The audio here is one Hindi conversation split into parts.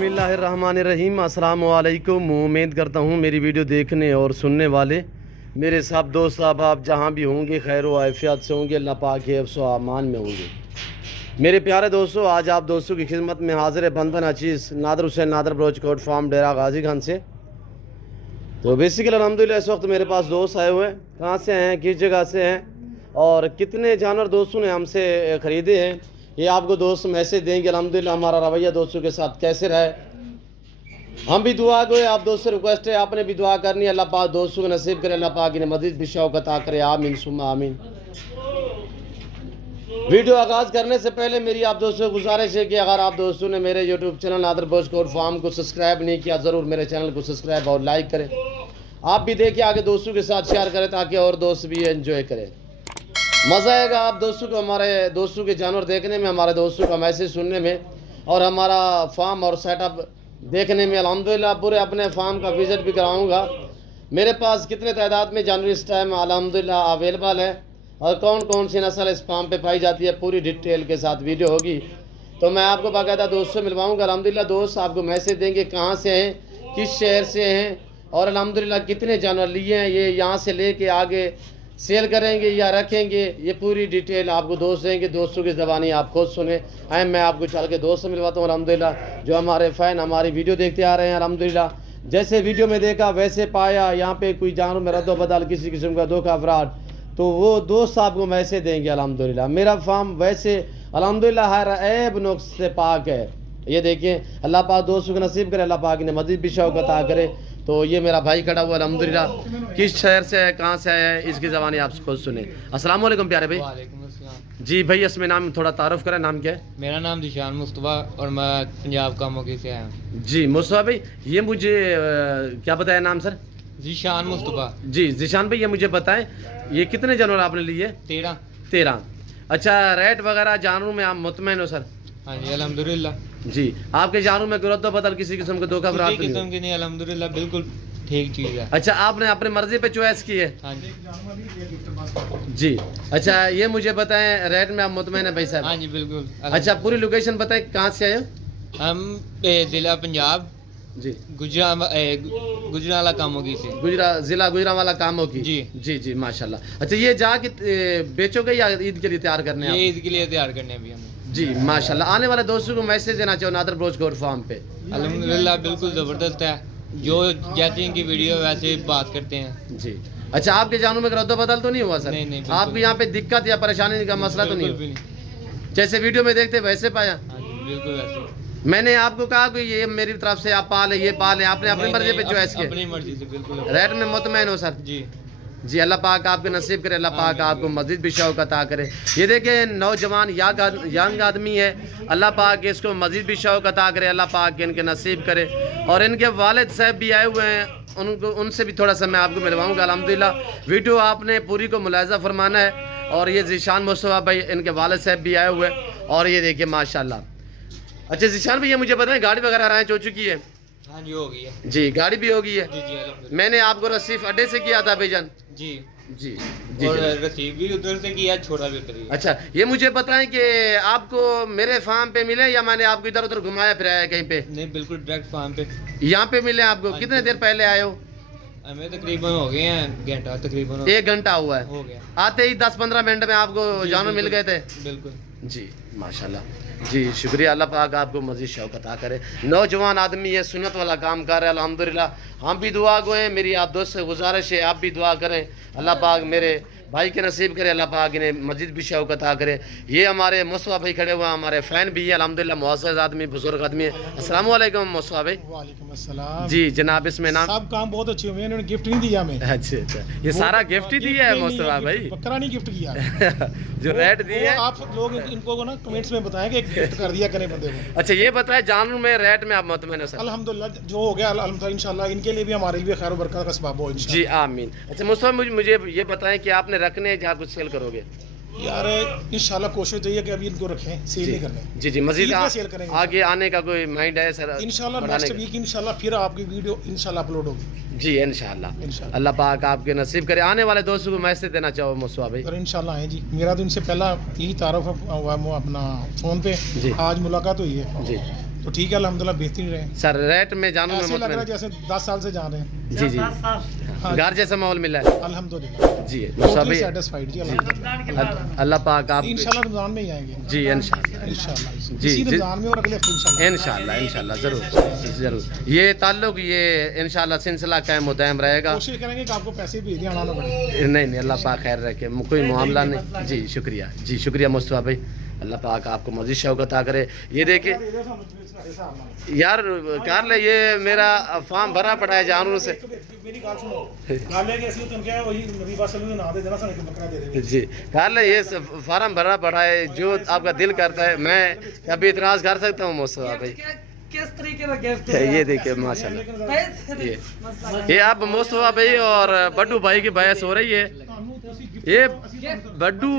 बिस्मिल्लाहिर्रहमानिर्रहीम। अस्सलाम वालेकुम। उम्मीद करता हूँ मेरी वीडियो देखने और सुनने वाले मेरे सब दोस्त आप जहाँ भी होंगे खैर व आफियत से होंगे, अल्लाह पाक के हिफ्ज़ व अमान में होंगे। मेरे प्यारे दोस्तों, आज आप दोस्तों की खिदमत में हाजिर है बंधन अचीज़ नादर हुसैन नादर ब्रोचकोट फार्म डेरा गाजी खान से। तो बेसिकली अल्हम्दुलिल्लाह इस वक्त मेरे पास दोस्त आए हुए हैं। कहाँ से हैं, किस जगह से हैं और कितने जानवर दोस्तों ने हमसे ख़रीदे हैं, ये आपको दोस्त मैसेज देंगे। अल्हम्दुलिल्लाह हमारा रवैया दोस्तों के साथ कैसे रहे, हम भी दुआ गए। आप दोस्तों से रिक्वेस्ट है, आपने भी दुआ करनी है। अल्लाह पाक दोस्तों को नसीब करे, अल्लाह पाक इन्हें मज़ीद भी शौक़त अता करे, आमीन सुम्मा आमीन। वीडियो आगाज़ करने से पहले मेरी आप दोस्तों को गुजारिश है कि अगर आप दोस्तों ने मेरे यूट्यूब चैनल नादर ब्रोचकोट फार्म को सब्सक्राइब नहीं किया, ज़रूर मेरे चैनल को सब्सक्राइब और लाइक करें। आप भी देखिए, आगे दोस्तों के साथ शेयर करें ताकि और दोस्त भी एंजॉय करें। मज़ा आएगा आप दोस्तों को हमारे दोस्तों के जानवर देखने में, हमारे दोस्तों का मैसेज सुनने में और हमारा फार्म और सेटअप देखने में। अल्हम्दुलिल्लाह पूरे अपने फार्म का विज़िट भी कराऊंगा। मेरे पास कितने तादाद में जानवर इस टाइम अल्हम्दुलिल्लाह अवेलेबल है और कौन कौन सी नस्ल इस फार्म पे पाई जाती है, पूरी डिटेल के साथ वीडियो होगी। तो मैं आपको बाकायदा दोस्त से मिलवाऊँगा। अल्हम्दुलिल्लाह दोस्त आपको मैसेज देंगे कहाँ से हैं, किस शहर से हैं और अल्हम्दुलिल्लाह कितने जानवर लिए हैं, ये यहाँ से ले कर आगे सेल करेंगे या रखेंगे, ये पूरी डिटेल आपको दोस्त देंगे। दोस्तों की ज़बानी आप खुद सुने। आए मैं आपको चल के दोस्त से मिलवाता हूँ। अल्हम्दुलिल्लाह जो हमारे फ़ैन हमारी वीडियो देखते आ रहे हैं, अल्हम्दुलिल्लाह जैसे वीडियो में देखा वैसे पाया, यहाँ पे कोई जानवर में रद्दो बदल किसी किस्म का धोखा फ्रॉड, तो वो दोस्त आपको मैसेज देंगे। अल्हम्दुलिल्लाह मेरा फार्म वैसे अल्हम्दुलिल्लाह हर ऐब नुक्स से पाक है। ये देखिए, अल्लाह पाक दोस्तों को नसीब करे, अल्लाह पाक ने मज़ीद भी शौक़त अता करे। तो ये मेरा भाई खड़ा हुआ अल्हम्दुलिल्लाह, किस शहर से है, कहाँ से आया है, इसकी ज़बानी आप खुद सुने। अस्सलाम वालेकुम प्यारे भाई। वालेकुम अस्सलाम। जी भाई, इसमें नाम थोड़ा तारुफ करें, नाम क्या है? मेरा नाम जिशान मुस्तफ़ा और मैं पंजाब का मौके से आया हूँ। जी मुस्तफ़ा भाई, ये मुझे क्या बताया नाम सर? जिशान मुस्तफ़ा। जी जिशान भाई, ये मुझे बताएं ये कितने जानवर आपने लिए? 13। अच्छा, रेट वगैरह जानवरों में आप मुतमईन हो सर? हाँ जी अल्हम्दुलिल्लाह। जी, आपके जानवरों में रद्दो बदल किसी किस्म का धोखा फ्रॉड किसी किस्म की नहीं, अल्हम्दुलिल्लाह बिल्कुल ठीक चीज़ है। अच्छा, आपने अपने मर्जी पे चॉइस की है? हाँ जी। जी अच्छा, ये मुझे बताएं रेट में आप मुतमईन है भाई साहब? हाँ जी बिल्कुल। अच्छा, पूरी लोकेशन बताएं, कहाँ से आए हो? हम ज़िला पंजाब जी गुजरावाला कामोगी से। ज़िला गुजरांवाला कामों की। जी जी जी माशाल्लाह। अच्छा, ये जाके बेचोगे या ईद के लिए तैयार करने हैं? ये ईद के लिए तैयार करने अभी हमें। जी माशाल्लाह। आने वाले दोस्तों को मैसेज देना चाहो नादर ब्रोचकोट फार्म पे? अल्हम्दुलिल्लाह बिल्कुल ज़बरदस्त है, जो जैसे इनकी वीडियो वैसे बात करते हैं। जी अच्छा, आपके जानों में रद्दो बदल तो नहीं हुआ सर? नहीं, आपको यहाँ पे दिक्कत या परेशानी का मसला तो नहीं? जैसे वीडियो में देखते वैसे पाया? हाँ जी बिल्कुल वैसे। मैंने आपको कहा कि ये मेरी तरफ से आप पाले, ये पाले, आपने अपनी मर्जी पे चॉइस की? अपनी मर्जी से बिल्कुल। रेट में मुतमईन हो सर? जी जी, अल्लाह पाक आपके नसीब करे, अल्लाह पाक आपको मज़ीद भी शौक़त अता करे। ये देखें नौजवान यंग आदमी है, अल्लाह पाक इसको मज़ीद भी शौक़त अता करे, अल्लाह पाक इनके नसीब करे। और इनके वालिद साहब भी आए हुए हैं, उनसे भी थोड़ा सा मैं आपको मिलवाऊँगा। अल्हम्दुलिल्लाह वीडियो आपने पूरी को मुलाहिज़ा फरमाना है। और ये ज़िशान मुस्तफ़ा भाई, इनके वालिद साहब भी आए हुए हैं और ये देखिए माशाल्लाह। अच्छा ज़िशान भैया, मुझे बताएं गाड़ी वगैरह अरेंज हो चुकी है? हाँ जी हो गई है। जी, गाड़ी भी हो गई है? जी जी मैंने आपको रसीफ अड्डे से किया था भाईजान? जी जी जी। और रसीद भी उधर से किया, छोटा भी उधर ही। अच्छा, ये मुझे बताएं कि आपको मेरे फार्म पे मिले या मैंने आपको इधर उधर घुमाया फिराया कहीं पे? नहीं, बिल्कुल डायरेक्ट फार्म पे यहाँ पे मिले आपको? कितने देर पहले आए हो? हमें तकरीबन हो गए हैं घंटा, तकरीबन 1 घंटा हुआ है। हो गया। आते ही 10-15 मिनट में आपको जानवर मिल गए थे? बिल्कुल जी माशाल्लाह। जी शुक्रिया, अल्लाह पाक आपको मज़ीद शौक़त अता करे। नौजवान आदमी ये सुन्नत वाला काम कर रहा है अल्हम्दुलिल्लाह। हम भी दुआ गए, मेरी आप दोस्त से गुजारिश है आप भी दुआ करें, अल्लाह पाक मेरे भाई के नसीब करे, अल्लाह पाक इन्हें मज़ीद भी शौक़त अता करे। ये हमारे मुस्तफ़ा भाई खड़े हुए हैं, हमारे फ़ैन भी हैं अल्हम्दुलिल्लाह, मुअज़्ज़ज़ आदमी, बुज़ुर्ग आदमी है। अस्सलाम वालेकुम मुस्तफ़ा भाई। वालेकुम अस्सलाम। जी जनाब, इसमें नाम? सब काम बहुत अच्छे हुए हैं, उन्होंने गिफ्ट नहीं दिया हमें। अच्छा अच्छा, ये सारा गिफ्ट ही दिया है मुस्तफ़ा भाई? बकरा नहीं गिफ्ट किया जो रेट दी है आप लोग इनको ना कमेंट्स में बताएं कि गिफ्ट कर दिया करें बंदे को। अच्छा, ये बताएं जानवर में रेट में आप मुतमईन हो सर? अल्हम्दुलिल्लाह जो हो गया अल्हम्दुलिल्लाह, इंशाल्लाह इनके लिए भी हमारे लिए खैर बरकत का सबब हो इंशाल्लाह। जी आमीन। अच्छा मुस्तफ़ा, मुझे ये बताएं कि आपने रखने जहाँ कुछ सेल करोगे? यार इंशाल्लाह कोशिश चाहिए कि अभी इनको रखें, सेल नहीं करने। जी जी, मज़ीद सेल करेंगे आगे आने का कोई माइंड है सर? इंशाल्लाह नेक्स्ट वीक इंशाल्लाह फिर आपकी वीडियो इंशाल्लाह अपलोड होगी। जी इंशाल्लाह। अल्लाह पाक आपके नसीब करे। आने वाले दोस्तों को मैसेज देना चाहो मुस्तफ़ा भाई? और इंशाल्लाह आए जी, मेरा तो इनसे पहला यही तारुफ हुआ अपना फ़ोन पे, आज मुलाकात हुई है जी। तो ठीक है अल्हम्दुलिल्लाह बेहतरीन रहे। सर रेट में जानूं मैं ऐसे लग रहा है मतलब जैसे 10 साल से जा रहे हैं। जी जी हाँ घर जैसा माहौल मिला है अल्हम्दुलिल्लाह जी। टोटली सेटिस्फाइड जी अल्हम्दुलिल्लाह। अल्लाह पाक आप इंशाल्लाह रमजान में ही आएंगे जी इंशाल्लाह इंशाल्लाह जी, इसी जी। रमजान में और अगले हफ्ते इंशाल्लाह इंशाल्लाह जरूर जरूर ये ताल्लुक ये इंशाल्लाह सिलसिला कायम व दायम रहेगा। कोशिश करेंगे कि आपको पैसे भेज दें आना ना पड़े। नहीं अल्लाह पाक खैर रखे कोई मामला नहीं जी शुक्रिया मुस्तफा भाई अल्लाह पाक आपको मज़ीद शौकत आ करे। ये देखिए यार कर ले ये मेरा फार्म भरा पड़ा है जानवर से मेरी बात सुनो गाले के ऐसी तुम क्या वही नबी वसल्लम ने ना दे देना सन बकरा दे दे जी कर ले ये फार्म भरा पड़ा है जो आपका दिल करता है मैं कभी इतराज़ कर सकता हूँ मुस्तफा भाई। किस तरीके का गिफ्ट ये देखिए माशाल्लाह ये आप मुस्तफा भाई और बड्डू भाई की बहस हो रही है। ये बड्डू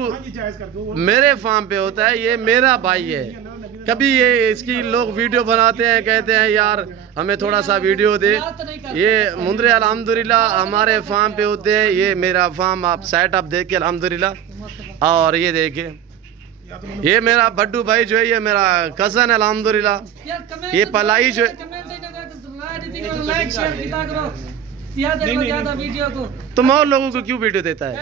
मेरे फार्म पे होता है ये मेरा भाई है। कभी ये इसकी लोग वीडियो बनाते हैं कहते हैं यार हमें थोड़ा सा वीडियो दे। ये मुंद्रे अल्हम्दुलिल्लाह हमारे फार्म पे होते हैं। ये मेरा फार्म आप सेट अप देख के अल्हम्दुलिल्लाह। और ये देखिए ये मेरा बड्डू भाई जो है ये मेरा कज़न है अल्हम्दुलिल्लाह। ये पलाई जो वीडियो को तुम और लोगों को क्यों वीडियो देता है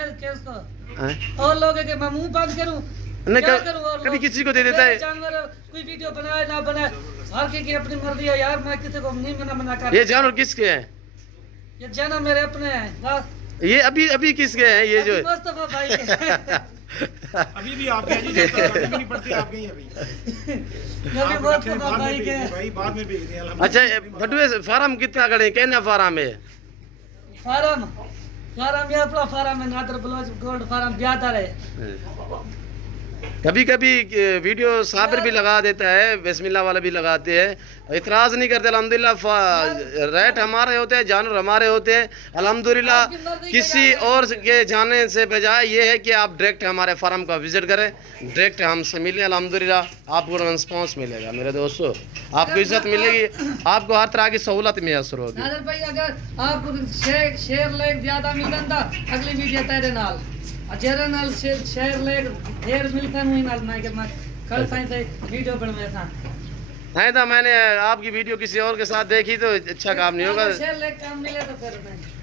और लोग के मैं मुंह बंद करूं नहीं क्या करूं और कभी किसी को दे देता है। जानवर कोई वीडियो बनाए ना बनाए हर की अपनी मर्जी है यार। मैं किसी को नहीं मना कर। ये जानवर किसके हैं? ये जानवर मेरे अपने हैं बस। ये अभी किसके हैं ये जो मुस्तफा भाई के अभी भी आपके हैं जी जब तक गाड़ी नहीं पड़ती आपके ही अभी नबी मुस्तफा भाई के भाई बाद में भेज दें अल्हम्दुलिल्लाह। अच्छा बटुए फार्म कितना करें कहना फार्म है फार्म ये अपना फार्म है नादर बलोच गोल्ड फार्म ज्यादा है। कभी कभी वीडियो साबिर भी लगा देता है बिस्मिल्लाह वाला भी लगाते हैं इतराज़ नहीं करते अल्हम्दुलिल्लाह। रेट हमारे होते हैं जानवर हमारे होते हैं अल्हम्दुलिल्लाह। किसी और के जाने से बजाय ये है कि आप डायरेक्ट हमारे फार्म का विजिट करें डायरेक्ट हमसे मिलें अल्हम्दुलिल्लाह आपको रिस्पॉन्स मिलेगा मेरे दोस्तों। आपको इज्जत मिलेगी आपको हर तरह की सहूलत मैसर होगी। नादर भाई अगर आपको शेयर लाइक ज्यादा मिलता अगली वीडियो तेरे नाल जेरे नाल शेयर लाइक ढेर मिलता नहीं नाल मैं के मैं कल से वीडियो बनवे था नहीं तो मैंने आपकी वीडियो किसी और के साथ देखी तो अच्छा काम नहीं होगा। शेयर लाइक काम मिले तो फिर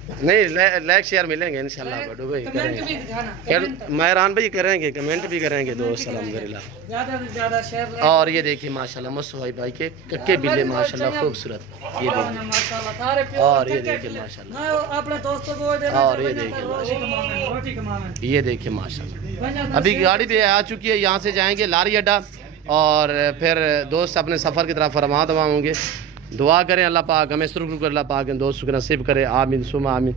नहीं लाइक शेयर मिलेंगे इंशाल्लाह बड्डू भाई कमेंट भी दिखाना मेहरान भाई करेंगे कमेंट भी करेंगे दोस्त अल्हम्दुलिल्लाह। ज्यादा से ज्यादा शेयर लाइक और ये देखिए माशाल्लाह मुस्तफा भाई के कक्के बिल्ले माशाल्लाह खूबसूरत ये देखिए माशाल्लाह सारे और ये देखिए माशाल्लाह मैं अपने दोस्तों को दे और ये देखिए रोटी कमाने ये देखिए माशाल्लाह। अभी गाड़ी भी आ चुकी है यहाँ से जाएंगे लारी अड्डा और फिर दोस्त अपने सफ़र की तरफ रवा दवा होंगे। दुआ करें अल्लाह पाक हमें सुरख कर अल्लाह पाक दोस्तों को नसीब करे आमीन सुमा आमीन।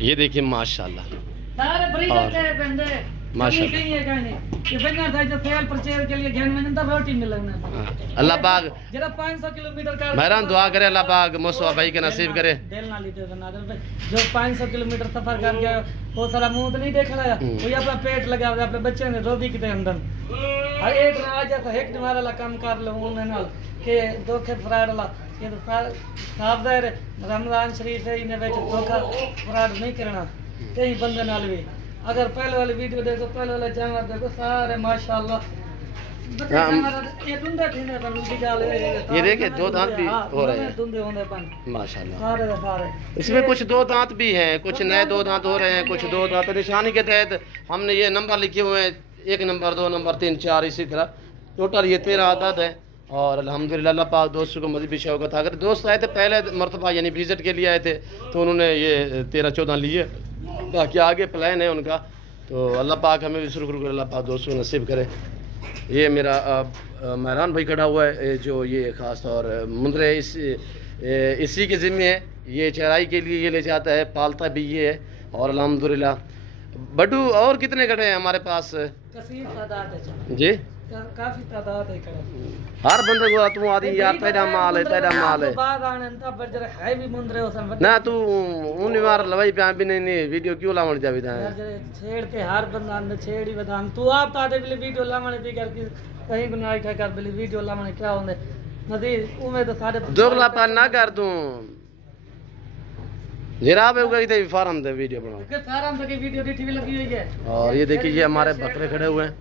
ये देखिए माशाल्लाह सारे बड़ी लगते हैं बंदे माशाल्लाह। कहीं है कहीं नहीं ये बन्ना था जो तेल प्रचार के लिए ज्ञान में तो रोटी मिलना अल्लाह पाक जरा 500 किलोमीटर का मेहरान दुआ करे अल्लाह पाक मुस्तफा भाई के नसीब करे। दिल ना लीते नादर भाई जो 500 किलोमीटर सफर कर गया वो सारा मुंह तो नहीं देख रहा वो अपना पेट लगा हुआ अपने बच्चे ने रोटी के अंदर हर एक ना आज ऐसा एक वाला काम कर लो उन्हें नाल के धोखे फ्रॉड ला ये तो सावधान रमजान शरीफ है इन्हें बेच धोखा फ्रॉड नहीं करना कहीं बंदे नाल भी। अगर पहले वाली वीडियो देखो पहले वाले जानवर देखो सारे माशाल्लाह ये देखिए दो दांत भी हो रहे हैं माशाल्लाह। सारे इसमें कुछ दो दांत भी हैं कुछ नए दो दांत हो रहे हैं कुछ दो दांत निशानी के तहत हमने ये नंबर लिखे हुए हैं 1 नंबर 2 नंबर 3 4 इसी तरह टोटल ये 13 आदत है। और अल्हम्दुलिल्लाह अल्लाह पाक दोस्तों को मज़ीद भी शौकत अगर दोस्त आए थे पहले मरतबा यानी विज़िट के लिए आए थे तो उन्होंने ये 13-14 लिए बाकी आगे प्लान है उनका तो अल्लाह पाक हमें भी शुक्र अल्लाह पाक दोस्तों को नसीब करे। ये मेरा मेहरान भाई खड़ा हुआ है जो ये ख़ास तौर मुंद्रे इसी के ज़िम्मे है ये चराई के लिए ये ले जाता है पालता भी ये है। और अल्हम्दुलिल्लाह बड्डू और कितने खड़े हैं हमारे पास जी काफी तादाद है हर बंदे को तू आदि यार तेरा माल है बाद आने अंता पर जरा है भी मुंद्रे हो सन ना तू उन बार लवाई पे भी नहीं वीडियो क्यों लावण जावी दा छेड़ के हर बंदा ने छेड़ ही बदान तू आप तादे बिले वीडियो लावण दी कर कहीं गुनाह क्या कर बिले वीडियो लावण क्या होंदे नदी उमे तो सारे दोगला पान ना कर तू जरा पे उगा इधर फार्म दे वीडियो बनाओ के फार्म तक वीडियो दी टीवी लगी हुई है। और ये देखिए ये हमारे बकरे खड़े हुए हैं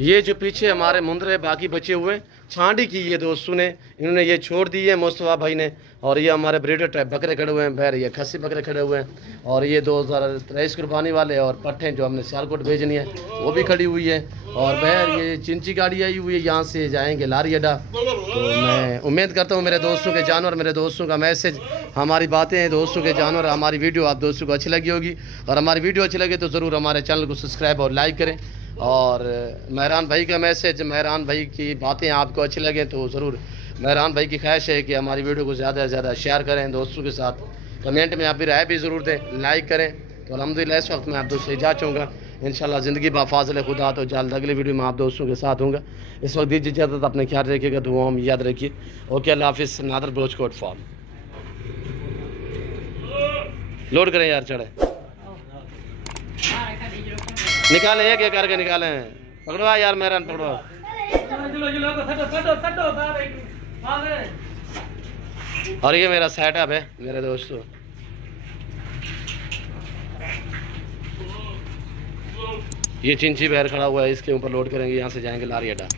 ये जो पीछे हमारे मुंद्रे बाकी बचे हुए छांडी की ये दोस्तों ने, इन्होंने ये छोड़ दी है मुस्तफ़ा भाई ने। और ये हमारे ब्रीडर टाइप बकरे खड़े हुए हैं, बैर ये खस्सी बकरे खड़े हुए हैं। और ये 2023 कुर्बानी वाले और पट्ठे जो हमने सियालकोट भेजनी है वो भी खड़ी हुई है। और बैर ये चिंची गाड़ी आई हुई है, यहाँ से जाएंगे लारी अड्डा। तो मैं उम्मीद करता हूँ मेरे दोस्तों के जानवर, मेरे दोस्तों का मैसेज, हमारी बातें दोस्तों के जानवर, हमारी वीडियो आप दोस्तों को अच्छी लगी होगी। और हमारी वीडियो अच्छी लगे तो ज़रूर हमारे चैनल को सब्सक्राइब और लाइक करें। और मेहरान भाई का मैसेज, मेहरान भाई की बातें आपको अच्छी लगें तो ज़रूर, मेहरान भाई की ख्वाहिश है कि हमारी वीडियो को ज़्यादा से ज़्यादा शेयर करें दोस्तों के साथ। कमेंट में आप भी राय भी ज़रूर दें, लाइक करें। तो अल्हम्दुलिल्लाह इस वक्त मैं आप दोस्तों से इजाज़त चाहूँगा। इंशाल्लाह ज़िंदगी बाफाज़िल खुदा तो जल्द अगली वीडियो में आप दोस्तों के साथ होंगे। इस वक्त दीजिए इजाज़त, अपने ख्याल रखिएगा, दुआओं में याद रखिए। ओके, अल्लाह हाफिज़। नादर बलोच कोट फार्म लोड करें यार, चढ़े निकालें, एक एक करके निकालें। पकड़वा यार मेहरान, पकड़वा। और ये मेरा सेटअप है मेरे दोस्तों। ये चिंची बैर खड़ा हुआ है, इसके ऊपर लोड करेंगे, यहाँ से जाएंगे लारी अड्डा।